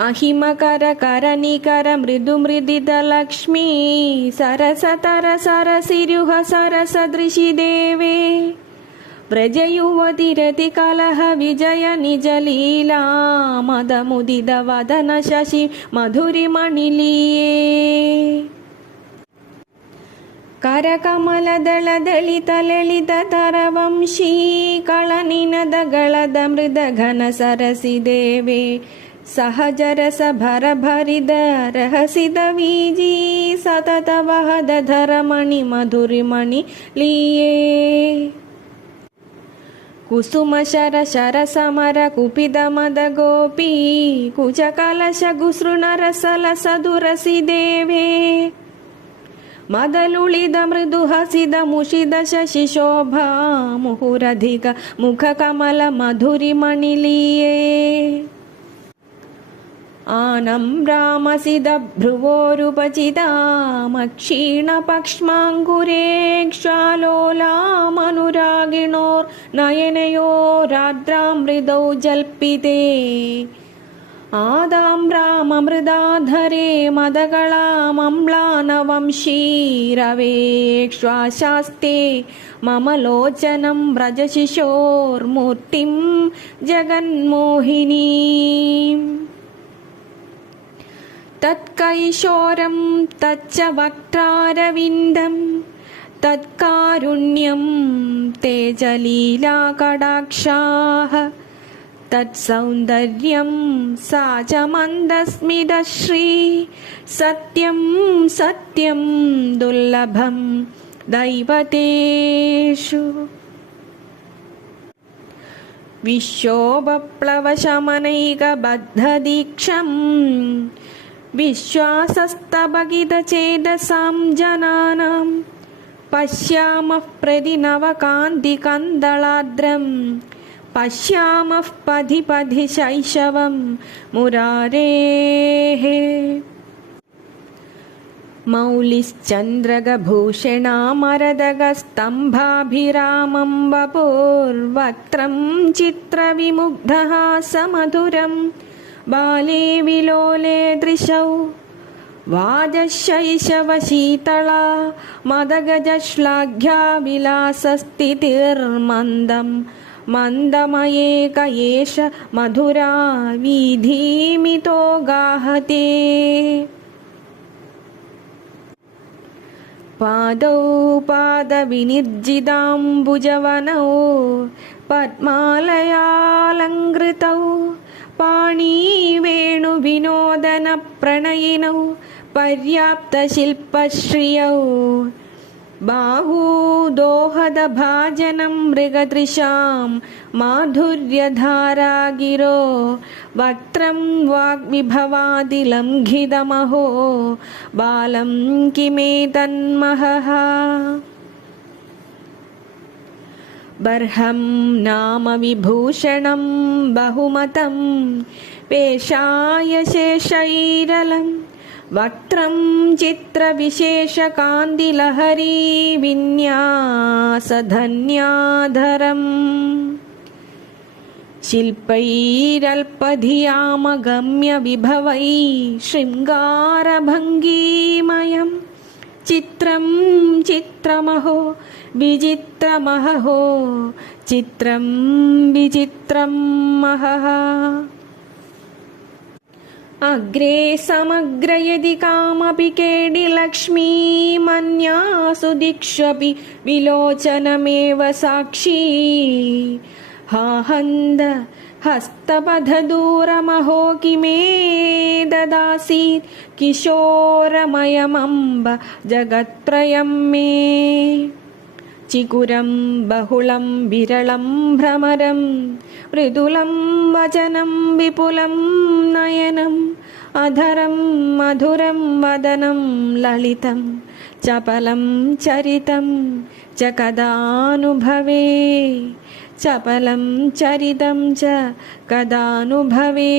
अहिमकरकरनिकर मृदुमृदितलक्ष्मी सरसतर सरसिरुह सरसदृशि देवे व्रजयुवतिरति कलह विजय निजलीला मदमुदित वदन शशि मधुरिमणिलीये करकमलदलदलितललिततरवंशी कळनिनदगळद मृदघन सरसि देवे सहजरस भरभरिद रहसिद वीजी सतत वहद धरमणि मधुरिमणि लीये कुसुम शर शर समर कुपिद मद गोपी कुच कलश गुसृण रसल सदुरसि देवे मदलुलिद मृदु हसिद मुषिद शशि शोभा मुहुरधिक मुख कमल मधुरिमणि लीये आनम्रामसिद भ्रुवोरुपचितामक्षीणपक्ष्माङ्कुरेक्षालोलामनुरागिणोर्नयनयोरार्द्रामृदौ जल्पिते आदाम्राममृदाधरे मदगलामम्लानवंशीरवेक्ष्वाशास्ते मम लोचनं व्रजशिशोर्मूर्तिं जगन्मोहिनीम् तत्कैशोरं तच्च वक्त्रारविन्दं तत्कारुण्यं तेजलीलाकटाक्षाः तत्सौन्दर्यं सा च मन्दस्मितश्री सत्यं सत्यं दुर्लभं दैवतेषु विश्वोपप्लवशमनैकबद्धदीक्षं विश्वासस्तभगितचेतसां जनानां पश्यामः प्रतिनवकान्तिकन्दलार्द्रं पश्यामः पदि पदि शैशवं मुरारेः मौलिश्चन्द्रगभूषणामरदगस्तम्भाभिरामं वपुर्वक्त्रं चित्रविमुग्धहासमधुरं बाले विलोले दृशौ वाजशैशवशीतला मदगजश्लाघ्या विलासस्थितिर्मन्दं मन्दमयेक एष मधुरा वीधीमितो गाहते पादौ पादविनिर्जिताम्बुजवनौ पद्मालयालङ्कृतौ पाणिवेणुविनोदनप्रणयिनौ पर्याप्तशिल्पश्रियौ बाहूदोहदभाजनं मृगदृशां माधुर्यधारागिरो वक्त्रं वाग्विभवादिलङ्घितमहो बालं किमेतन्महः बर्हं नाम विभूषणं बहुमतं पेशाय शेषैरलं वक्त्रं चित्रविशेषकान्तिलहरी विन्यासधन्याधरम् शिल्पैरल्पधियामगम्य विभवै शृङ्गारभङ्गीमयं चित्रं चित्रमहो विचित्रमहो चित्रं विचित्रं महः अग्रे समग्रयदि कामपि केडिलक्ष्मीमन्यासु दिक्षपि विलोचनमेव साक्षी हाहन्द हस्तपथदूरमहो किमे ददासीत् किशोरमयमम्ब जगत्त्रयं मे चिकुरं बहुलं विरलं भ्रमरं मृदुलं वचनं विपुलं नयनम् अधरं मधुरं वदनं ललितं चपलं चरितं च कदानुभवे चपलं चरितं च कदानुभवे।